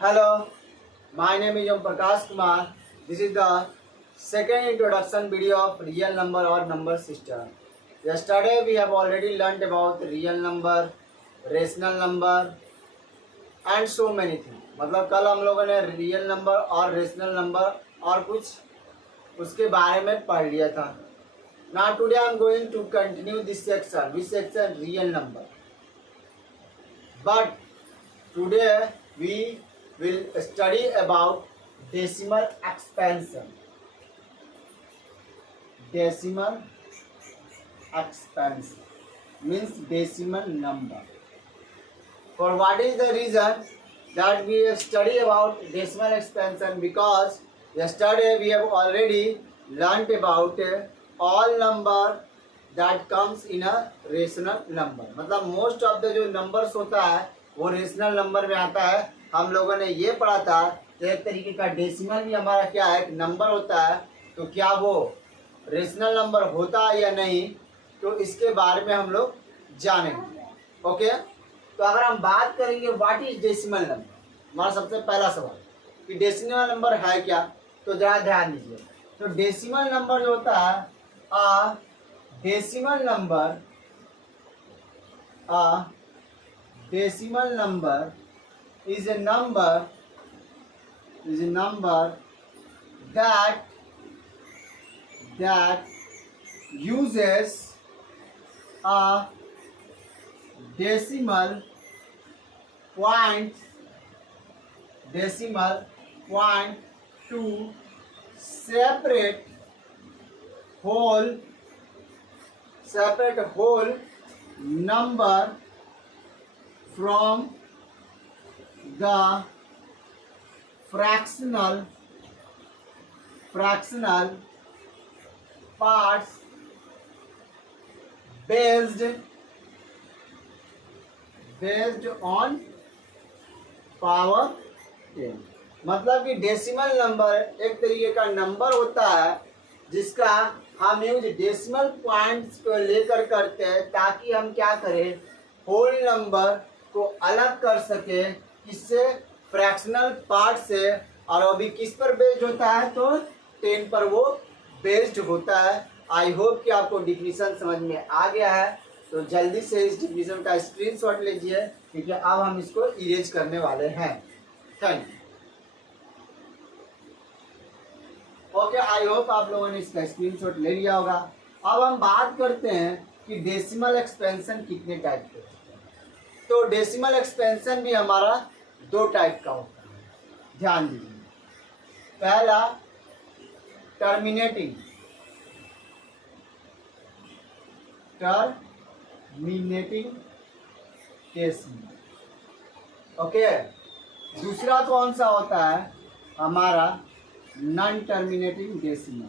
Hello, my name is Om Prakash Kumar. This is the second introduction video of real number or number system. Yesterday we have already learnt about real number, rational number and so many things. मतलब कल हम लोगों ने real number और rational number और कुछ उसके बारे में पढ़ लिया था. Now today I am going to continue this section. Which section? Real number. But today we will study about decimal expansion. Decimal expansion means decimal number. For what is the reason that we have studied about decimal expansion? Because yesterday we have already learnt about all number that comes in a rational number. मतलब most of the जो numbers होता है वो rational number में आता है. हम लोगों ने ये पढ़ा था कि एक तरीके का डेसिमल भी हमारा क्या है, एक नंबर होता है. तो क्या वो रेशनल नंबर होता है या नहीं, तो इसके बारे में हम लोग जानेंगे. ओके, तो अगर हम बात करेंगे व्हाट इज डेसिमल नंबर, हमारा सबसे पहला सवाल कि डेसिमल नंबर है क्या, तो जरा ध्यान दीजिए. तो डेसिमल नंबर जो होता है, decimal number is a number that uses a decimal point to separate whole number from the fractional parts based on power 10. मतलब कि डेसिमल नंबर एक तरीके का नंबर होता है जिसका हम यूज डेसिमल पॉइंट्स को लेकर करते हैं ताकि हम क्या करें, होल नंबर को अलग कर सके किससे, फ्रैक्शनल पार्ट से. और अभी किस पर बेस्ड होता है, तो 10 पर वो बेस्ड होता है. आई होप कि आपको डिफिनीशन समझ में आ गया है. तो जल्दी से इस डिफिनीशन का स्क्रीनशॉट लीजिए क्योंकि अब हम इसको इरेज करने वाले हैं. Thank you. Okay, I hope आप लोगों ने इसका स्क्रीनशॉट ले लिया होगा. अब हम बात करते हैं कि डेसिमल एक्सपेंशन कितने टाइप के होते हैं. तो डेसिमल एक्सपेंशन भी हमारा 2 टाइप का होता है. ध्यान दीजिए. पहला टर्मिनेटिंग डेसिमल. ओके, दूसरा कौन सा होता है हमारा, नॉन टर्मिनेटिंग डेसिमल.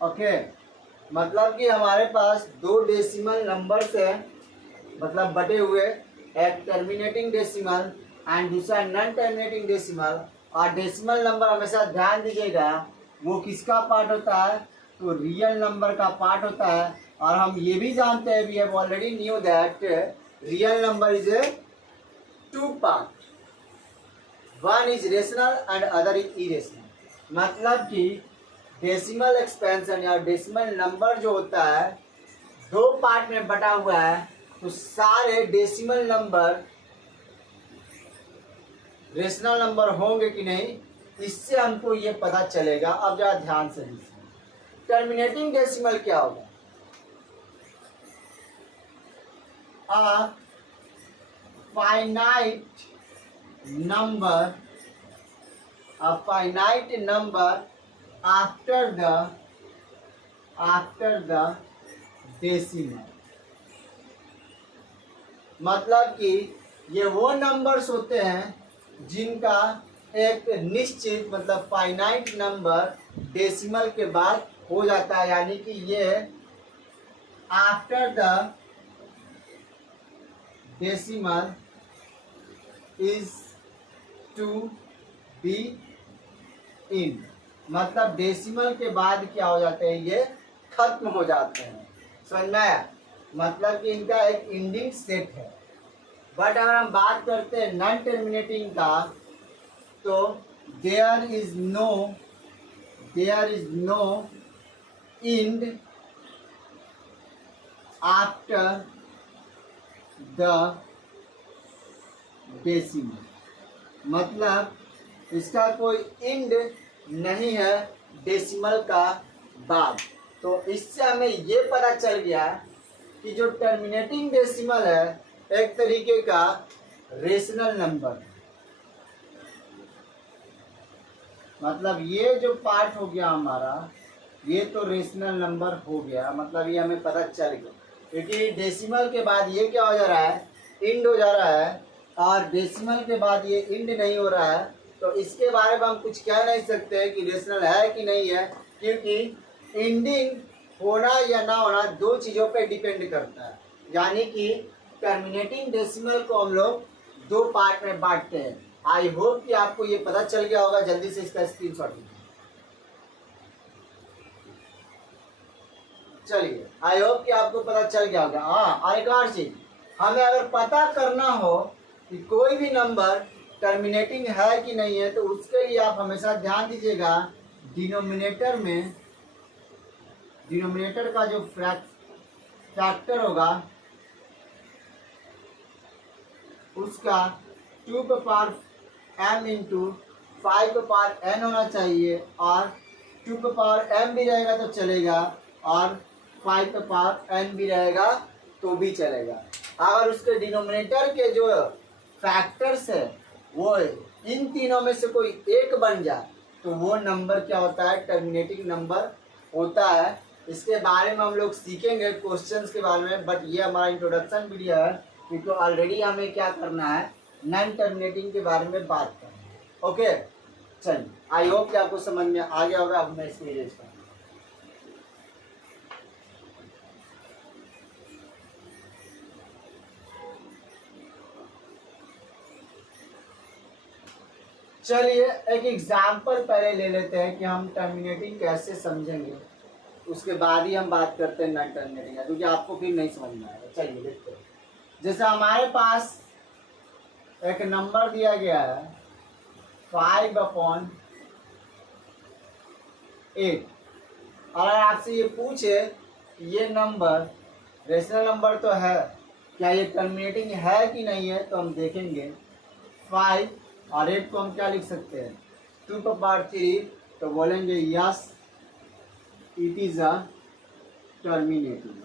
ओके, मतलब कि हमारे पास 2 डेसिमल नंबर्स है, मतलब बटे हुए, एक टर्मिनेटिंग डेसिमल एंड दूसरा नॉन टर्मिनेटिंग डेसिमल. और डेसिमल नंबर हमेशा ध्यान दीजिएगा वो किसका पार्ट होता है, तो रियल नंबर का पार्ट होता है. और हम ये भी जानते हैं, we have already knew that real number is a 2 part, one is rational and other is irrational. मतलब कि डेसिमल एक्सपेंशन या डेसिमल नंबर जो होता है 2 पार्ट में बटा हुआ है. तो सारे डेसिमल नंबर रेशनल नंबर होंगे कि नहीं, इससे हमको ये पता चलेगा. अब जरा ध्यान से लीजिए. टर्मिनेटिंग डेसिमल क्या होगा, a finite number after the decimal. मतलब कि ये वो नंबर्स होते हैं जिनका एक निश्चित मतलब फाइनाइट नंबर डेसिमल के बाद हो जाता है. यानी कि ये after the decimal is to be in. मतलब डेसिमल के बाद क्या हो जाते हैं, ये खत्म हो जाते हैं. समझ में आया. मतलब कि इनका एक इंडिंग सेट है। बट अगर हम बात करते हैं नॉन टर्मिनेटिंग का, तो there is no end after the decimal. मतलब इसका कोई इंड नहीं है डेसिमल का बाद। तो इससे हमें ये पता चल गया कि जो टर्मिनेटिंग डेसिमल है एक तरीके का रेशनल नंबर। मतलब ये जो पार्ट हो गया हमारा, ये तो रेशनल नंबर हो गया, मतलब ये हमें पता चल गया। क्योंकि डेसिमल के बाद ये क्या हो जा रहा है, इंड हो जा रहा है, और डेसिमल के बाद ये इंड नहीं हो रहा है, तो इसके बारे में हम कुछ कह नहीं सकते कि रेशनल है कि नहीं है, क्योंकि इंडिंग होना या ना होना दो चीज़ों पे डिपेंड करता है। यानी कि टर्मिनेटिंग डेसिमल को हम लोग दो पार्ट में बांटते हैं। आई होप कि आपको ये पता चल गया होगा। जल्दी से इसका स्क्रीनशॉट लीजिए। चलिए, आई होप कि आपको पता चल गया होगा। हाँ, और एक और चीज, हमें अगर पता करना हो कि कोई भी नंबर टर्मिनेटिंग है कि नहीं है, तो उसके लिए आप हमेशा ध्यान दीजिएगा डिनोमिनेटर का जो फैक्टर होगा उसका 2 पे पावर m इंटू 5 पे पावर n होना चाहिए, और 2 पे पावर m भी रहेगा तो चलेगा, और 5 पे पावर n भी रहेगा तो भी चलेगा। अगर उसके डिनोमिनेटर के जो फैक्टर्स है वो इन तीनों में से कोई एक बन जाए तो वो नंबर क्या होता है, टर्मिनेटिंग नंबर होता है। इसके बारे में हम लोग सीखेंगे क्वेश्चंस के बारे में, बट ये हमारा इंट्रोडक्शन वीडियो है, क्योंकि ऑलरेडी हमें क्या करना है, नॉन टर्मिनेटिंग के बारे में बात करना है। ओके, चलिए, आई होप कि आपको समझ में आ गया होगा। अब मैं इसमें इरेज करूँ। चलिए एक एग्जाम्पल पहले ले लेते हैं कि हम टर्मिनेटिंग कैसे समझेंगे, उसके बाद ही हम बात करते हैं नॉन टर्मिनेटिंग का, क्योंकि आपको फिर नहीं समझ में आएगा। चलिए देखते हैं। जैसे हमारे पास एक नंबर दिया गया है 5/8। अगर आपसे ये पूछे कि ये नंबर रेशनल नंबर तो है, क्या ये टर्मिनेटिंग है कि नहीं है, तो हम देखेंगे 5 और 8 को हम क्या लिख सकते हैं, 2 पे पावर 3, तो बोलेंगे yes it is a terminating,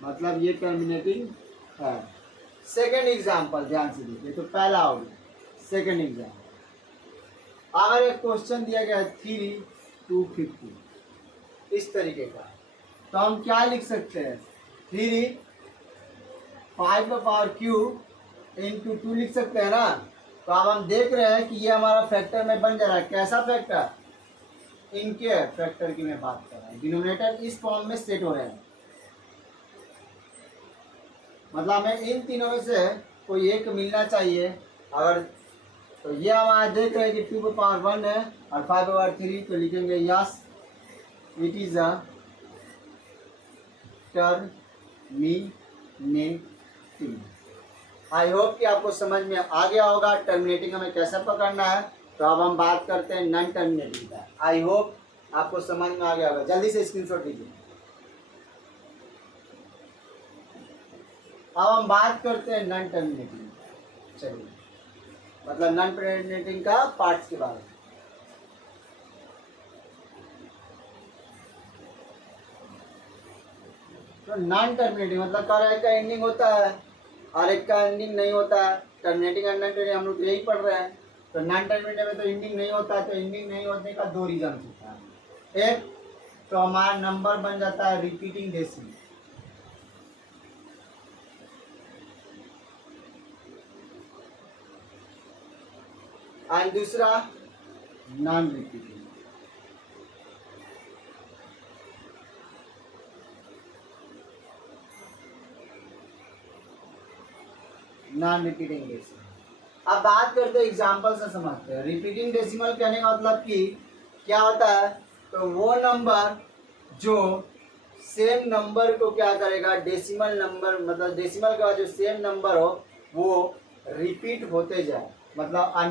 मतलब ये टर्मिनेटिंग है। सेकेंड एग्जाम्पल ध्यान से देखिए, तो पहला हो गया। सेकेंड एग्जाम्पल, अगर एक क्वेश्चन दिया गया है 3 to 50 इस तरीके का, तो हम क्या लिख सकते हैं, 3 5 पे पावर क्यूब इंटू 2 लिख सकते हैं ना। तो अब हम देख रहे हैं कि ये हमारा फैक्टर में बन जा रहा है। कैसा फैक्टर, इनके फैक्टर की मैं बात कर रहा हूँ। डिनोमिनेटर इस फॉर्म में सेट हो रहे हैं, मतलब हमें इन तीनों में से कोई एक मिलना चाहिए। अगर तो ये हमारा देख रहे हैं कि 2 पे पावर 1 है और 5 पे पावर 3, तो लिखेंगे yes it is a terminating. I hope कि आपको समझ में आ गया होगा टर्मिनेटिंग हमें कैसे पकड़ना है। तो अब हम बात करते हैं नॉन टर्मिनेटिंग का। आई होप आपको समझ में आ गया होगा। जल्दी से स्क्रीनशॉट लीजिए। अब हम बात करते हैं नॉन टर्मिनेटिंग। चलिए, मतलब नॉन टर्मिनेटिंग का पार्ट्स के बारे में। तो नॉन टर्मिनेटिंग मतलब का एक का एंडिंग होता है और एक का एंडिंग नहीं होता है। टर्मिनेटिंग और नॉन टर्मिनेटिंग हम लोग यही पढ़ रहे हैं। तो नॉन टर्मिनेटिंग में तो एंडिंग नहीं होता है, तो एंडिंग नहीं होने का दो रीजन होता है। एक तो हमारा नंबर बन जाता है रिपीटिंग डेसिमल, और दूसरा non repeating. Non repeating decimal. अब बात करते हैं एग्जाम्पल से समझते हैं। रिपीटिंग डेसिमल कहने का मतलब कि क्या होता है, तो वो नंबर जो सेम नंबर को क्या करेगा, डेसिमल नंबर, मतलब डेसिमल के बाद जो सेम नंबर हो वो रिपीट होते जाए। मतलब अ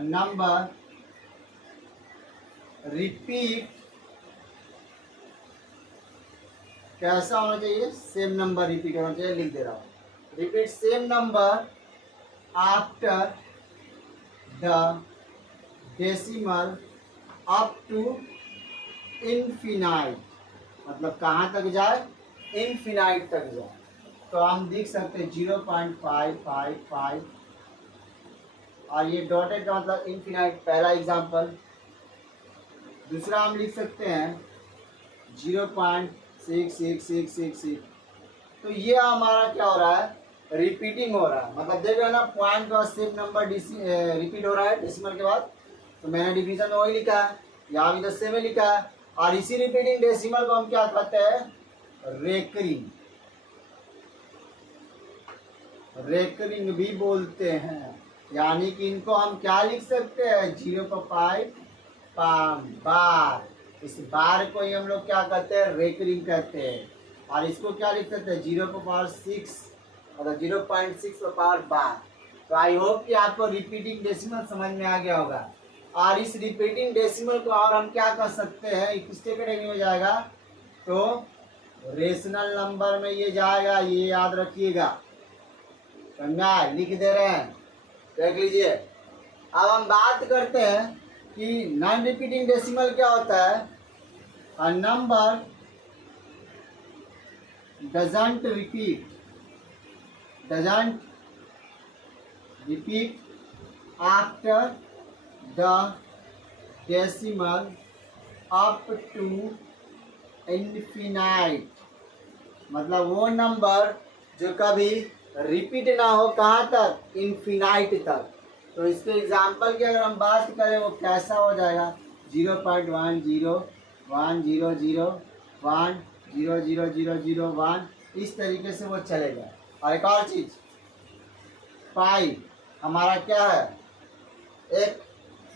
नंबर रिपीट कैसा होना चाहिए, सेम नंबर रिपीट होना चाहिए, लिख दे रहा हूँ, repeat same number after the decimal up to infinite. मतलब कहाँ तक जाए, इनफिनाइट तक जाए। तो हम लिख सकते हैं 0.555 और ये डॉटेड का मतलब इनफिनाइट, पहला एग्जांपल। दूसरा हम लिख सकते हैं 0.66666। तो ये हमारा क्या हो रहा है, रिपीटिंग हो रहा है। मतलब देख रहे हैं ना, पॉइंट का सेम नंबर रिपीट हो रहा है डेसिमल के बाद। तो मैंने डिवीजन में वही लिखा है, यहाँ भी 10 से में लिखा है। और इसी रिपीटिंग डेसिमल को हम क्या कहते हैं, रेकरिंग, रेकरिंग भी बोलते हैं। यानी कि इनको हम क्या लिख सकते हैं, 0.5 बार। इस बार को ही हम लोग क्या कहते हैं, रेकरिंग कहते हैं। और इसको क्या लिख सकते हैं, 0.6, मतलब 0.6 बार। तो आई होप कि आपको रिपीटिंग डेसिमल समझ में आ गया होगा। और इस रिपीटिंग डेसिमल को और हम क्या कर सकते हैं, किसके कैटेगरी में जाएगा, तो रेशनल नंबर में ये जाएगा, ये याद रखिएगा। समझा, लिख दे रहे हैं, देख लीजिए। अब हम बात करते हैं कि नॉन रिपीटिंग डेसिमल क्या होता है। A number doesn't repeat after the decimal up to infinite। मतलब वो नंबर जो कभी रिपीट ना हो, कहाँ तक, इन्फिनाइट तक। तो इसके एग्जाम्पल की अगर हम बात करें वो कैसा हो जाएगा, 0.10010001, इस तरीके से वो चलेगा। और एक और चीज, पाई हमारा क्या है, एक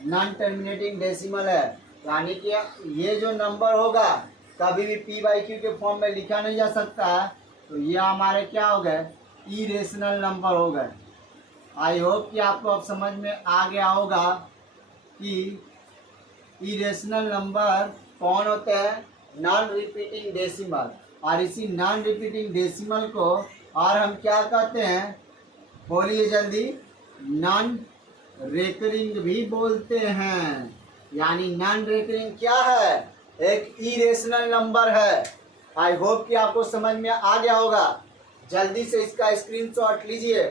नॉन टर्मिनेटिंग डेसिमल है। यानी कि ये जो नंबर होगा कभी भी p/q के फॉर्म में लिखा नहीं जा सकता है। तो ये हमारे क्या हो गए, इरेशनल नंबर हो गए। आई होप कि आपको अब समझ में आ गया होगा कि इरेशनल नंबर कौन होते हैं, नॉन रिपीटिंग डेसिमल। और इसी नॉन रिपीटिंग डेसिमल को और हम क्या कहते हैं, बोलिए जल्दी, नॉन रेकरिंग भी बोलते हैं। यानी नॉन रेकरिंग क्या है, एक इरेशनल नंबर है। आई होप कि आपको समझ में आ गया होगा। जल्दी से इसका स्क्रीनशॉट लीजिए।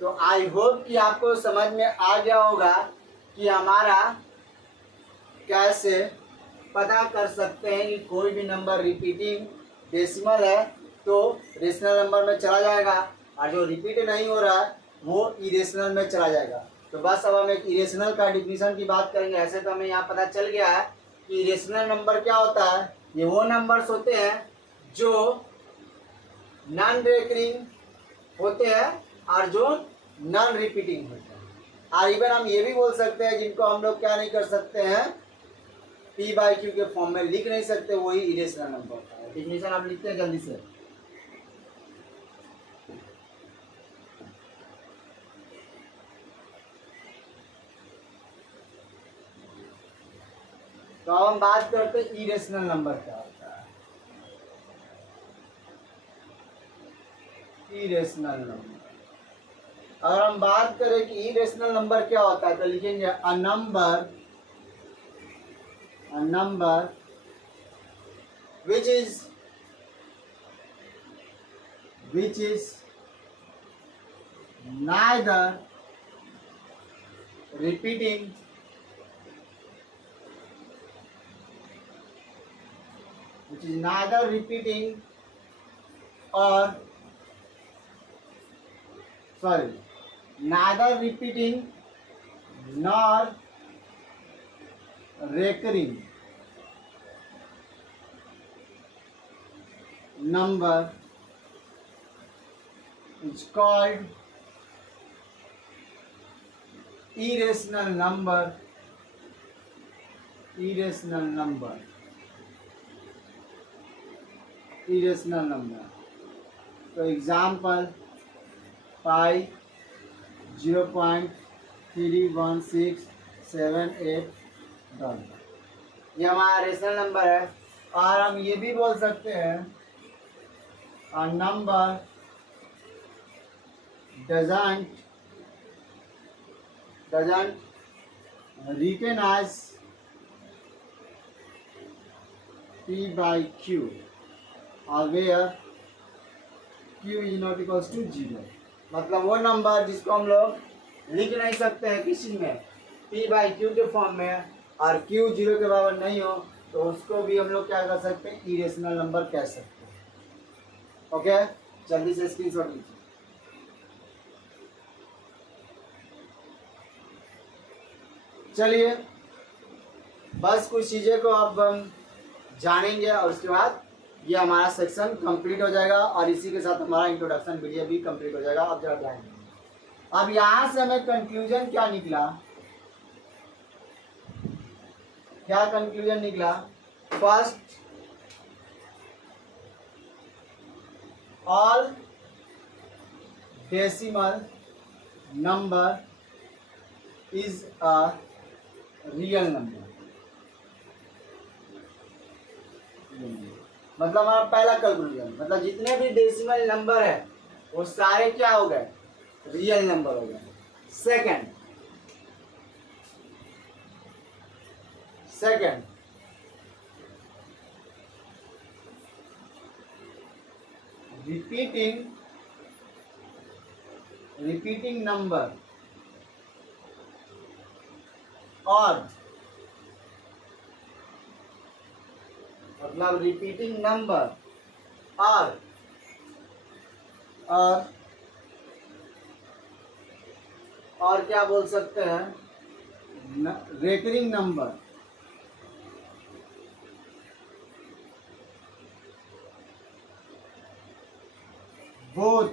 तो आई होप कि आपको समझ में आ गया होगा कि हमारा कैसे पता कर सकते हैं कि कोई भी नंबर रिपीटिंग डेसिमल है तो रेशनल नंबर में चला जाएगा, और जो रिपीट नहीं हो रहा है वो इरेशनल में चला जाएगा। तो बस अब हम एक इरेशनल का डिफिनीशन की बात करेंगे। ऐसे तो हमें यहाँ पता चल गया है कि इरेशनल नंबर क्या होता है। ये वो नंबर्स होते हैं जो नॉन रेकरिंग होते हैं और जो नॉन रिपीटिंग होते हैं। और इवन हम ये भी बोल सकते हैं जिनको हम लोग क्या नहीं कर सकते हैं, p/q के फॉर्म में लिख नहीं सकते, वही इरेशनल नंबर होता है। डिफिनीशन आप लिखते हैं जल्दी से। तो अब हम बात करते हैं इरेशनल नंबर क्या होता है। इरेशनल नंबर, अगर हम बात करें कि इरेशनल नंबर क्या होता है तो लिखेंगे a number which is neither repeating or neither repeating nor recurring number is called irrational number, irrational number, irrational number. तो एग्जाम्पल पाई 0.31678 डॉलर, ये हमारा रेशनल नंबर है। और हम ये भी बोल सकते हैं a number doesn't written as P by Q or where Q is not equals to 0। मतलब वो नंबर जिसको हम लोग लिख नहीं सकते हैं किसी में P by Q के फॉर्म में और Q 0 के बराबर नहीं हो, तो उसको भी हम लोग क्या कर सकते हैं, इरेशनल नंबर कह सकते हैं। ओके, जल्दी से स्क्रीनशॉट लीजिए। चलिए बस कुछ चीज़ें को अब हम जानेंगे और उसके बाद ये हमारा सेक्शन कंप्लीट हो जाएगा और इसी के साथ हमारा इंट्रोडक्शन वीडियो भी कंप्लीट हो जाएगा। अब जरा जाएंगे, अब यहाँ से हमें कंक्लूजन क्या निकला, क्या कंक्लूजन निकला? First, all decimal number is a real number. मतलब हमारा पहला कंक्लूजन, मतलब जितने भी डेसिमल नंबर है वो सारे क्या हो गए, रियल नंबर हो गए। सेकंड, रिपीटिंग नंबर और मतलब रिपीटिंग नंबर और क्या बोल सकते हैं, recurring number, both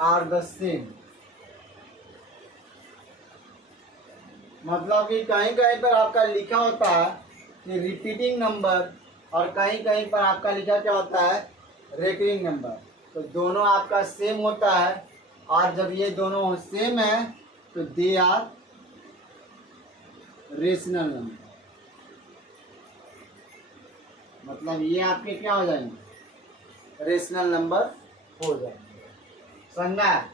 are the same. मतलब कि कहीं कहीं पर आपका लिखा होता है कि रिपीटिंग नंबर और कहीं कहीं पर आपका लिखा क्या होता है, रेकरिंग नंबर। तो दोनों आपका सेम होता है और जब ये दोनों सेम है तो दे आर रेशनल नंबर। मतलब ये आपके क्या हो जाएंगे, रेशनल नंबर हो जाएंगे। समझना है?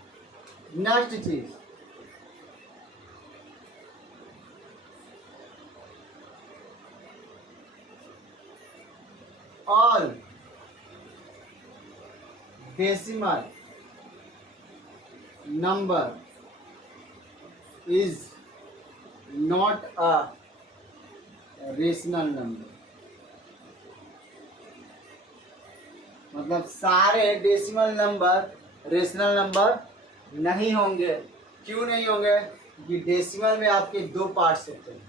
नेक्स्ट चीज, all decimal number is not a rational number। मतलब सारे डेसिमल नंबर रेशनल नंबर नहीं होंगे। क्यों नहीं होंगे? कि डेसिमल में आपके दो पार्ट्स होते हैं,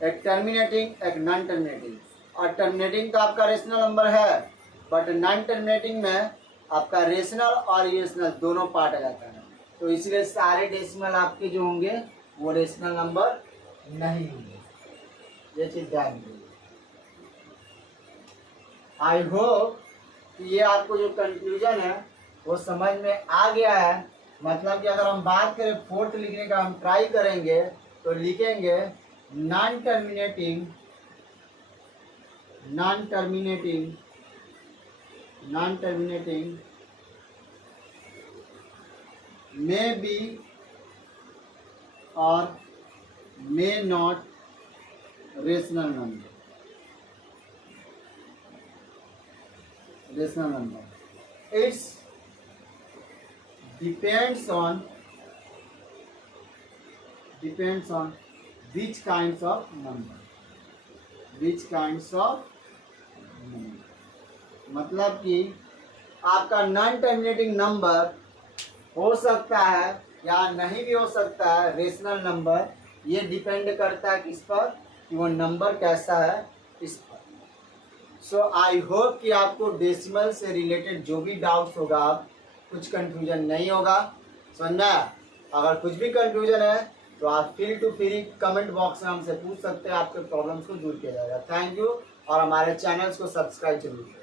एक टर्मिनेटिंग एक नॉन टर्मिनेटिंग। और टर्मिनेटिंग तो आपका रेशनल नंबर है, बट नॉन टर्मिनेटिंग में आपका रेशनल और इरेशनल दोनों पार्ट आ जाता है। तो इसलिए सारे डेसिमल आपके जो होंगे वो रेशनल नंबर नहीं होंगे। ये चीज ध्यान दीजिए। आई होप कि ये आपको जो कंक्लूजन है वो समझ में आ गया है। मतलब कि अगर हम बात करें फोर्थ लिखने का, हम ट्राई करेंगे तो लिखेंगे non terminating may be or may not rational number। It's depends on which kinds of number। मतलब कि आपका नॉन टर्मिनेटिंग नंबर हो सकता है या नहीं भी हो सकता है रेशनल नंबर। ये डिपेंड करता है किस पर, कि वो नंबर कैसा है इस पर। सो आई होप कि आपको डेसिमल से रिलेटेड जो भी डाउट्स होगा, कुछ कंफ्यूजन नहीं होगा। समझ में आया? अगर कुछ भी कंफ्यूजन है तो आप feel to free comment box में हमसे पूछ सकते हैं, आपके प्रॉब्लम्स को दूर किया जाएगा। थैंक यू, और हमारे चैनल्स को सब्सक्राइब जरूर करें।